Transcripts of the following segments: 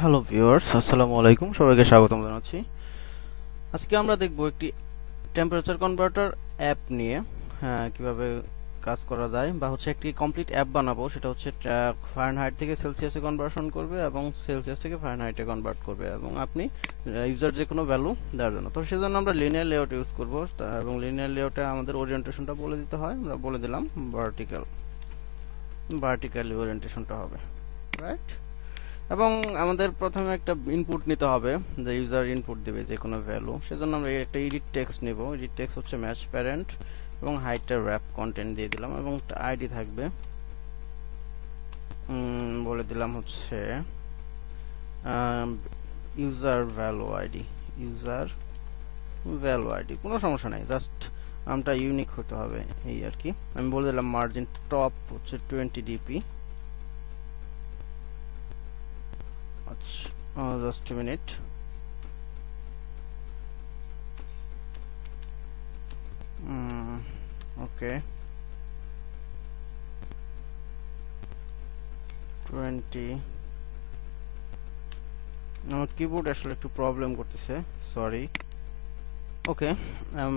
Hello viewers, আসসালামু আলাইকুম। সবাইকে স্বাগতম জানাচ্ছি। আজকে আমরা দেখব একটি টেম্পারেচার কনভার্টার অ্যাপ নিয়ে কিভাবে কাজ করা যায়, বা একটি কমপ্লিট অ্যাপ বানাবো। সেটা ফারেনহাইট থেকে সেলসিয়াসে কনভার্সন করবে এবং সেলসিয়াস থেকে ফারেনহাইটে কনভার্ট করবে, এবং আপনি ইউজার যে কোনো ভ্যালু দেওয়ার জন্য। তো সেজন্য আমরা লিনিয়ার লেআউট ইউজ করব, এবং লিনিয়ার লেআউটে আমাদের ওরিয়েন্টেশনটা বলে দিতে হয়। আমরা বলে দিলাম ভার্টিক্যালি ওরিয়েন্টেশনটা হবে, রাইট। এবং আমাদের প্রথমে একটা ইনপুট নিতে হবে, যে ইউজার ইনপুট দেবে যে কোনো ভ্যালু। সেজন্য আমরা একটা এডিট টেক্সট নেব। এডিট টেক্সট হচ্ছে ম্যাচ প্যারেন্ট, এবং হাইটটা র্যাপ কন্টেন্ট দিয়ে দিলাম, এবং আইডি থাকবে বলে দিলাম হচ্ছে user value ID. User value ID কোনো সমস্যা নাই, জাস্ট নামটা ইউনিক হতে হবে, এই আর কি। আমি বলে দিলাম মার্জিন টপ হচ্ছে 20 ডিপি। আচ্ছা, জাস্ট a minute. Okay, 20। আমার কিবোর্ড আসলে একটু প্রবলেম করতেছে, সরি। ওকে,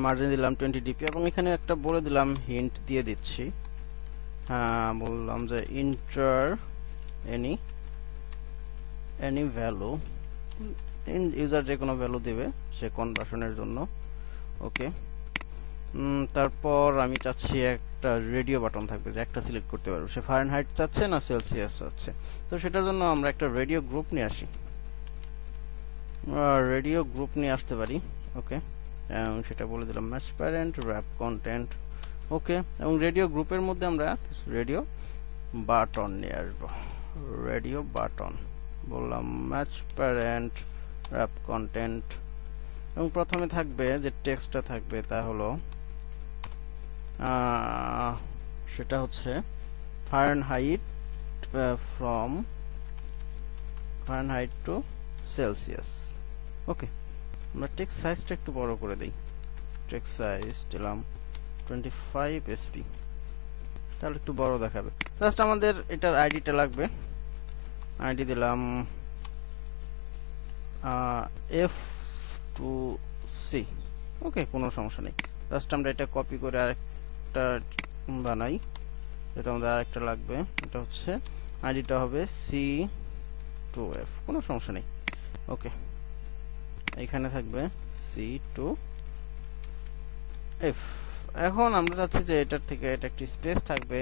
মার্জিন দিলাম 20 ডিপি, এবং এখানে একটা বলে দিলাম, হিন্ট দিয়ে দিচ্ছি। বললাম যে ইন্টার এনি ভ্যালু, ইউজার যে কোনো ভ্যালু দেবে সে কনভার্সনের জন্য। ওকে, তারপর আমি চাচ্ছি একটা রেডিও বাটন থাকবে, যে একটা সিলেক্ট করতে পারবো সে ফারেনহাইট চাচ্ছে না সেলসিয়াস চাচ্ছে। তো সেটার জন্য আমরা একটা রেডিও গ্রুপ নিয়ে আসি, রেডিও গ্রুপ নিয়ে আসতে পারি। ওকে, এবং সেটা বলে দিলাম ম্যাচ প্যারেন্ট র্যাপ কন্টেন্ট। ওকে, এবং রেডিও গ্রুপের মধ্যে আমরা রেডিও বাটন নিয়ে আসবো। রেডিও বাটন বললাম ম্যাচ প্যারেন্ট র্যাপ কন্টেন্ট, এবং প্রথমে থাকবে যে টেক্সটটা থাকবে তা হলো সেটা হচ্ছে Fahrenheit from Fahrenheit to Celsius. Okay, আমরা টেক্সট সাইজটা একটু বড় করে দেই। টেক্সট সাইজ দিলাম 25 এসপি, তাহলে একটু বড় দেখাবে। জাস্ট আমাদের এটার আইডিটা লাগবে, আইডি দিলাম F2C। ওকে, কোনো সমস্যা নেই। জাস্ট আমরা এটা কপি করে আরেকটা বানাই, এটা আমাদের আরেকটা লাগবে। এটা হচ্ছে আইডিটা হবে C2F, কোনো সমস্যা নেই। ওকে, এখানে থাকবে C2F। এখন আমরা চাচ্ছি যে এটার থেকে এটা একটি স্পেস থাকবে,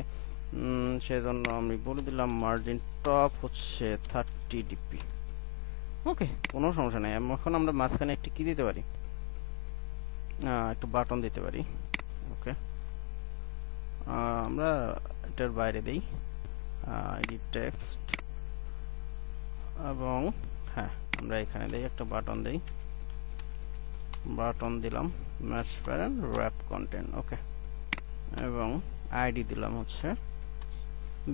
সেজন্য আমি বলে দিলাম মার্জিন টপ হচ্ছে 30 ডিপি। ওকে, কোনো সমস্যা নেই। এখন আমরা মাঝখানে একটি কি দিতে পারি, একটা বাটন দিতে পারি। ওকে, আমরা এটার বাইরে দেই এডিট টেক্সট, এবং হ্যাঁ আমরা এখানে দেই একটা বাটন দেই, বাটন দিলাম ম্যাচ প্যারেন্ট র্যাপ কন্টেন্ট। ওকে, এবং আইডি দিলাম হচ্ছে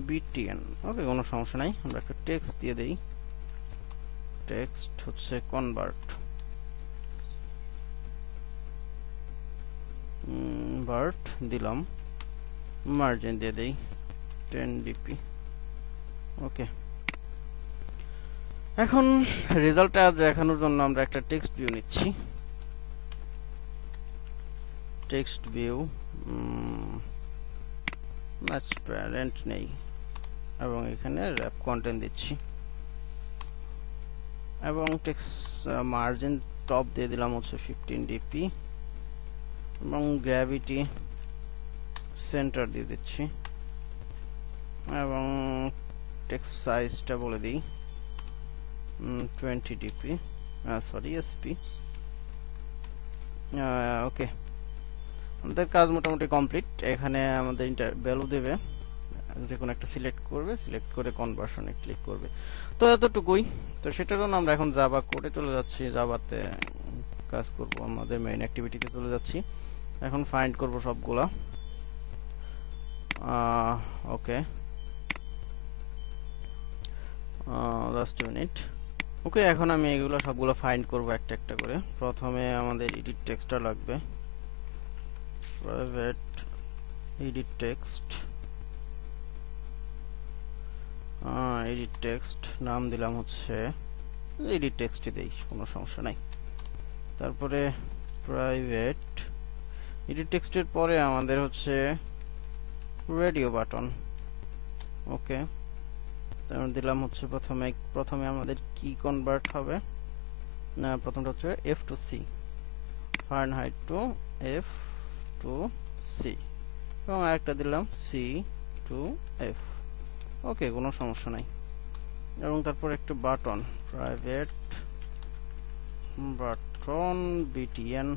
BTN। ওকে, কোনো সমস্যা নাই। আমরা একটা টেক্সট দিয়ে দেই, টেক্সট হচ্ছে কনভার্ট দিলাম, মার্জিন দিয়ে দেই 10 ডিপি। ওকে, এখন রেজাল্টটা দেখানোর জন্য আমরা একটা টেক্সট ভিউ নিচ্ছি। টেক্সট ভিউ ম্যাচ প্যারেন্ট নেই, এবং এখানে র্যাপ কন্টেন্ট দিচ্ছি, এবং টেক্সট মার্জিন টপ দিয়ে দিলাম হচ্ছে 15 ডিপি, এবং গ্র্যাভিটি সেন্টার দিয়ে দিচ্ছি, এবং টেক্সট সাইজটা বলে দিই 20 ডিপি, সরি এসপি। ওকে, আমাদের কাজ মোটামুটি কমপ্লিট। এখানে আমাদের ভ্যালু দেবে, যে কোনো একটা সিলেক্ট করবে, সিলেক্ট করে কনভার্সনে ক্লিক করবে। তো এতটুকুই। তো সেটার জন্য আমরা এখন জাভা কোডে চলে যাচ্ছি, জাভাতে কাজ করব, আমাদের মেইন অ্যাক্টিভিটিতে চলে যাচ্ছি। এখন ফাইন্ড করব সবগুলা। ওকে, জাস্ট এ মিনিট। ওকে, এখন আমি এগুলো সবগুলো ফাইন্ড করব একটা একটা করে। প্রথমে আমাদের এডিট টেক্সটটা লাগবে, private edit text, edit text নাম দিলাম হচ্ছে এডিট টেক্সট দেই, কোনো সমস্যা নাই। তারপরে প্রাইভেট এডিট টেক্সটের পরে আমাদের হচ্ছে রেডিও বাটন। ওকে, তারপর দিলাম হচ্ছে প্রথমে আমাদের কি কনভার্ট হবে না, প্রথমটা হচ্ছে F to C, Fahrenheit to F to C, এবং আরেকটা দিলাম সি টু এফ। ওকে, কোনো সমস্যা নাই। এবং তারপর একটা বাটন, প্রাইভেট বাটন বিটিএন,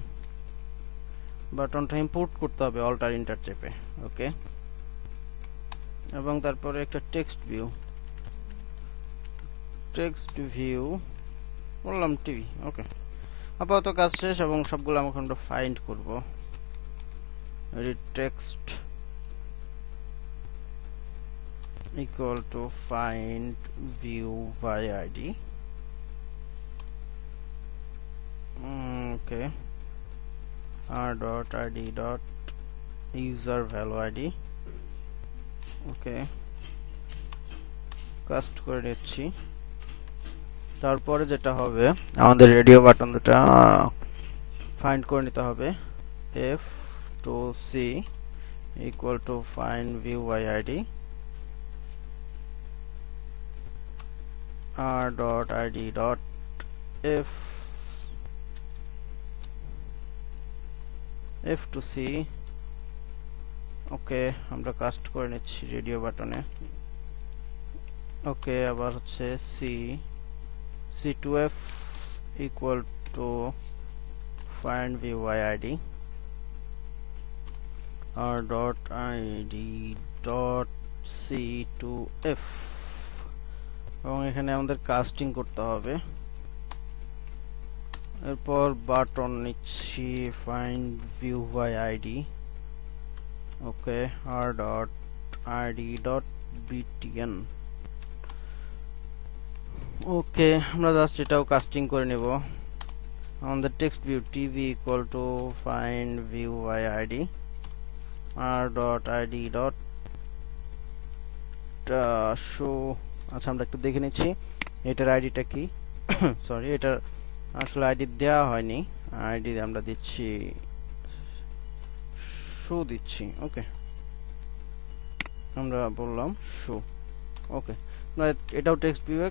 বাটনটা ইম্পোর্ট করতে হবে অল্টার ইন্টার চেপে। ওকে, এবং তারপরে একটা টেক্সট ভিউ বললাম টিভি। ওকে, আপাতত কাজ শেষ এবং সবগুলো আমরা ফাইন্ড করব। Edit text equal to find view by id. Okay, r.id dot user value id. Okay, cast করে নিচ্ছি। তারপরে যেটা হবে, আমাদের রেডিও বাটন দুটা ফাইন্ড করে নিতে হবে। f to c equal to find view by id, r.id dot f to c। ওকে, আমরা কাস্ট করে নিচ্ছি রেডিও বাটনে। ওকে, আবার হচ্ছে c to f equal to find view by id, r.id dot c to f, এবং এখানে আমাদের কাস্টিং করতে হবে। এরপর বাটন নিচ্ছি find view by ID. Okay, r.id dot btn। Okay, আমরা জাস্ট এটাও কাস্টিং করে নেব। আমাদের text view TV equal to find view by ID, r.id dot show. আচ্ছা, আমরা একটু দেখে নিচ্ছি এটার আইডিটা কি। সরি, এটার আসলে আইডি দেওয়া হয়নি, আইডি আমরা দিচ্ছি শো দিচ্ছি। ওকে, আমরা বললাম শো। ওকে, আমরা এটাও টেক্সট ভিউয়ে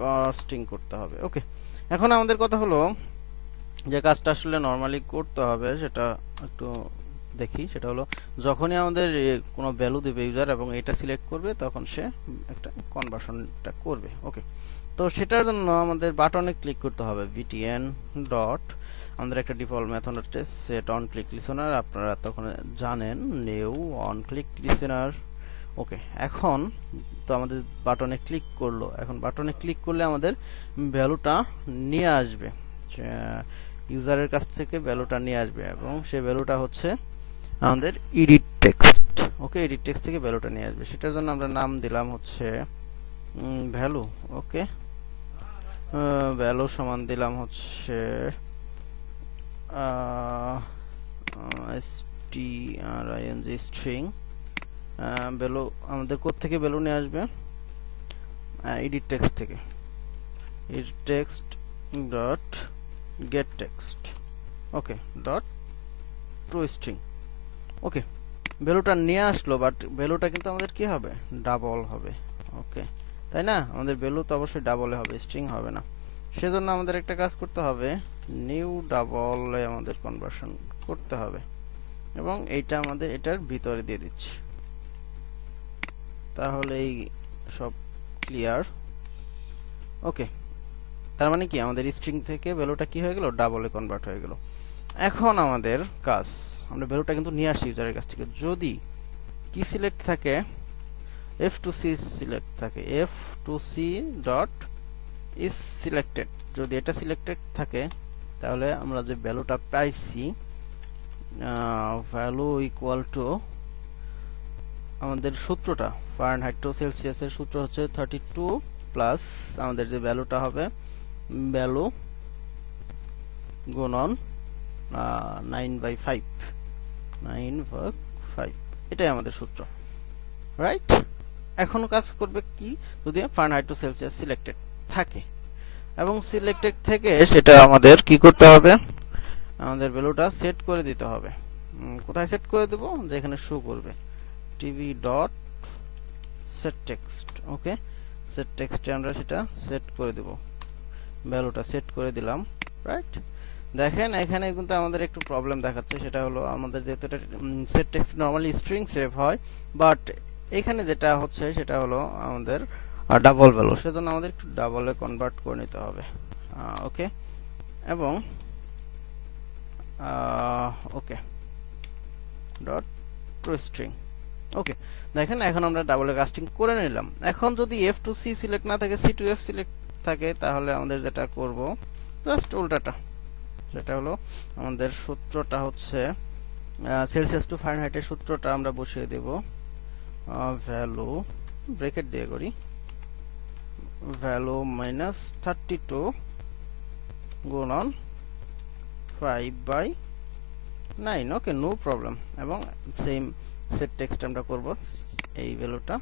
কাস্টিং করতে হবে। ওকে, এখন আমাদের কথা হলো যে কাজটা আসলে নরমালি করতে হবে সেটা একটু দেখি। সেটা হলো যখনই আমাদের কোনো ভ্যালু দিবে ইউজার এবং এটা সিলেক্ট করবে, তখন সে একটা কনভার্সনটা করবে। ওকে, তো সেটার জন্য আমাদের বাটনে ক্লিক করতে হবে, btn ডট, আমাদের একটা ডিফল্ট মেথড হচ্ছে সেট অন ক্লিক লিসেনার, আপনারা তখন জানেন, নিউ অন ক্লিক লিসেনার। ওকে, এখন তো আমাদের বাটনে ক্লিক করলো, এখন বাটনে ক্লিক করলে আমাদের ভ্যালুটা নিয়ে আসবে, ইউজারের কাছ থেকে ভ্যালুটা নিয়ে আসবে, এবং সেই ভ্যালুটা হচ্ছে আমাদের এডিট টেক্সট। ওকে, এডিট টেক্সট থেকে ভ্যালুটা নিয়ে আসবে। সেটার জন্য আমরা নাম দিলাম হচ্ছে ভ্যালু। ওকে, ভ্যালু সমান দিলাম হচ্ছে string স্ট্রিং। ভ্যালু আমাদের কোথা থেকে ভ্যালু নিয়ে আসবে, এডিট টেক্সট থেকে, edit text dot get text. Okay, dot to string. Okay, ভ্যালুটা নিয়ে আসলো, বাট ভ্যালুটা কিন্তু আমাদের কি হবে, ডাবল হবে। ওকে, তাই না, আমাদের ভ্যালু তো অবশ্যই ডাবলে হবে, স্ট্রিং হবে না। সেজন্য আমাদের একটা কাজ করতে হবে, নিউ ডাবলে আমাদের কনভার্সন করতে হবে, এবং এইটা আমাদের এটার ভিতরে দিয়ে দিচ্ছি, তাহলেই সব ক্লিয়ার। ওকে, তার মানে কি আমাদের স্ট্রিং থেকে ভ্যালুটা কি হয়ে গেল, ডাবলে কনভার্ট হয়ে গেল। এখন আমাদের কাজ, আমরা ভ্যালুটা কিন্তু নিয়ে আসছি ইউজারের কাছ থেকে। যদি কি সিলেক্ট থাকে, f to c সিলেক্ট থাকে, f to c dot is selected, যদি এটা সিলেক্টেড থাকে তাহলে আমরা যে ভ্যালুটা পাইছি, ভ্যালু ইকুয়াল টু আমাদের সূত্রটা ফারেনহাইট টু সেলসিয়াস এর সূত্র হচ্ছে 32 প্লাস আমাদের যে ভ্যালুটা হবে, ভ্যালু গুণন 9/5, এটাই আমাদের সূত্র, রাইট। এখন কাজ করবে কি, যদি ফারেনহাইট টু সেলসিয়াস সিলেক্টেড থাকে। এবং সিলেক্টেড থেকে সেটা আমাদের কি করতে হবে, আমাদের ভ্যালুটা সেট করে দিতে হবে। কোথায় সেট করে দেব, যেখানে শো করবে টিভি ডট সেট টেক্সট। ওকে, সেট টেক্সটে আমরা সেটা সেট করে দেব, ভ্যালুটা সেট করে দিলাম। রাইট, দেখেন এখানে কিন্তু আমাদের একটু প্রবলেম দেখাচ্ছে, সেটা হলো আমাদের যেহেতু এটা set text normally string save হয়, বাট এখানে যেটা হচ্ছে সেটা হলো আমাদের ডাবল ভ্যালু, সেজন্য আমাদের একটু ডাবলে কনভার্ট করে নিতে হবে। ওকে, এবং ওকে ডট টু স্ট্রিং। ওকে, দেখেন এখন আমরা ডাবলে কাস্টিং করে নিলাম। এখন যদি F2C সিলেক্ট না থাকে, C2F সিলেক্ট থাকে, তাহলে আমাদের যেটা করব জাস্ট উল্টাটা, সেটা হলো আমাদের সূত্রটা হচ্ছে সেলসিয়াস টু ফারেনহাইটের সূত্রটা আমরা বসিয়ে দেব ভ্যালু ব্র্যাকেট দিয়ে করি, ভ্যালু -32 গুণন 5/9। ওকে, নো প্রবলেম। এবং সেম সেট টেক্সট আমরা করব এই ভ্যালুটা।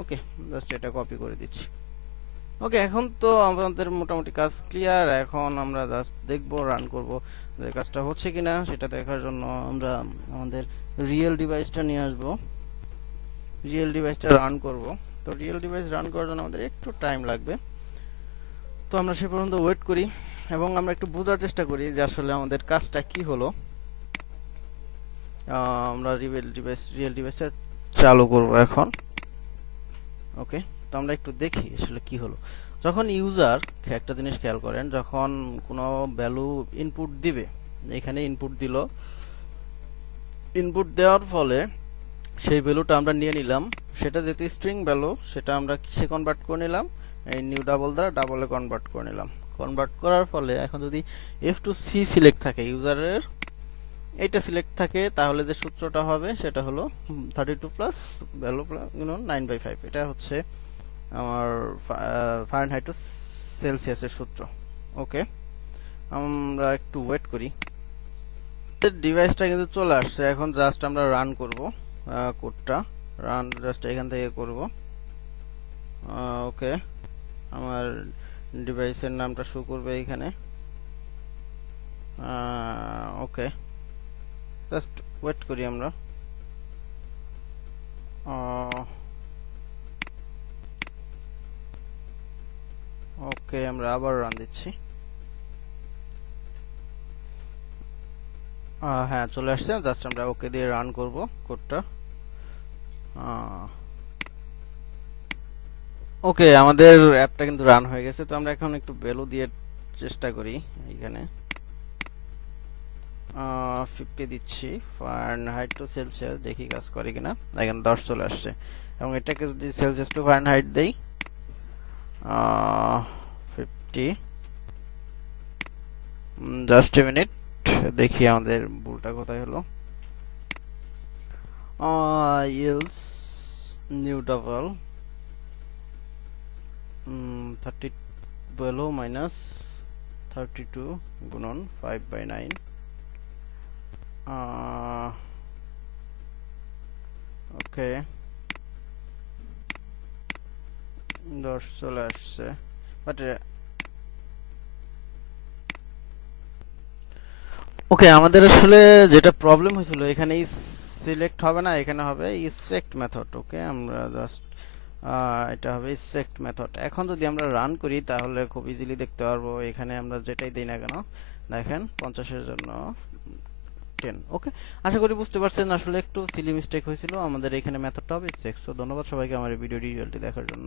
ওকে, জাস্ট এটা কপি করে দিচ্ছি। ওকে, এখন তো আমাদের মোটামুটি কাজ ক্লিয়ার। এখন আমরা জাস্ট দেখব, রান করব যে কাজটা হচ্ছে কিনা। সেটা দেখার জন্য আমরা আমাদের রিয়েল ডিভাইসটা নিয়ে আসব, রিয়েল ডিভাইসটা রান করব। তো রিয়েল ডিভাইস রান করার জন্য আমাদের একটু টাইম লাগবে, তো আমরা সে পর্যন্ত ওয়েট করি এবং আমরা একটু বোঝার চেষ্টা করি যে আসলে আমাদের কাজটা কি হলো। আমরা রিয়েল ডিভাইসটা চালু করব এখন। ওকে, তো আমরা একটু দেখি আসলে কি হলো। যখন ইউজার, একটা জিনিস খেয়াল করেন, যখন কোনো ভ্যালু ইনপুট দিবে, এখানে ইনপুট দিল, ইনপুট দেওয়ার ফলে সেই ভ্যালুটা আমরা নিয়ে নিলাম, সেটা যেহেতু স্ট্রিং ভ্যালু, সেটা আমরা কিসে কনভার্ট করে নিলাম, এই নিউ ডাবল দ্বারা ডাবলে কনভার্ট করে নিলাম। কনভার্ট করার ফলে এখন যদি F2C সিলেক্ট থাকে, ইউজারের এটা সিলেক্ট থাকে, তাহলে যে সূত্রটা হবে সেটা হলো 32 প্লাস ভ্যালু 9/5। এটা হচ্ছে আমার ফারেনহাইট টু সেলসিয়াসের সূত্র। ওকে, আমরা একটু ওয়েট করি। ডিভাইসটা কিন্তু চলে আসছে, এখন জাস্ট আমরা রান করব কোডটা। রান জাস্ট এখান থেকে করব। ওকে, আমার ডিভাইসের নামটা শো করবে এখানে। ওকে, জাস্ট ওয়েট করি আমরা। ওকে, আমরা আবার রান দিচ্ছি। হ্যাঁ, চলে আসছে। জাস্ট আমরা ওকে দিয়ে রান করব কোডটা। ওকে, আমাদের অ্যাপটা কিন্তু রান হয়ে গেছে। তো আমরা এখন একটু ভ্যালু দিয়ে চেষ্টা করি। এখানে 50 দিচ্ছি, ফারেনহাইট টু সেলসিয়াস, দেখি কাজ করে কিনা। এখানে 10 চলে আসছে। এবং এটাকে যদি সেলসিয়াস টু ফারেনহাইট দেই 50, জাস্ট এ মিনিট, দেখি আমাদের ভুলটা কোথায় হলো। ইলস নিউ ডাবল 30 ভ্যালু -32 গুণন 5/9। ওকে, 10 চলে আসছে, বাট ওকে, আমাদের আসলে যেটা প্রবলেম হয়েছিল, এখানে সিলেক্ট হবে না, এখানে হবে ইসেক্ট মেথড। ওকে, আমরা জাস্ট এটা হবে ইসেক্ট মেথড। এখন যদি আমরা রান করি তাহলে খুব ইজিলি দেখতে পারবো, এখানে আমরা যেটাই দিই না কেন, দেখেন 50-এর জন্য 10। ওকে, আশা করি বুঝতে পারছেন আসলে একটু সিলি মিস্টেক হয়েছিল। আমাদের এখানে মেথডটা হবে ইসেক্ট। সো ধন্যবাদ সবাইকে আমার এই ভিডিও টিউটোরিয়ালটি দেখার জন্য।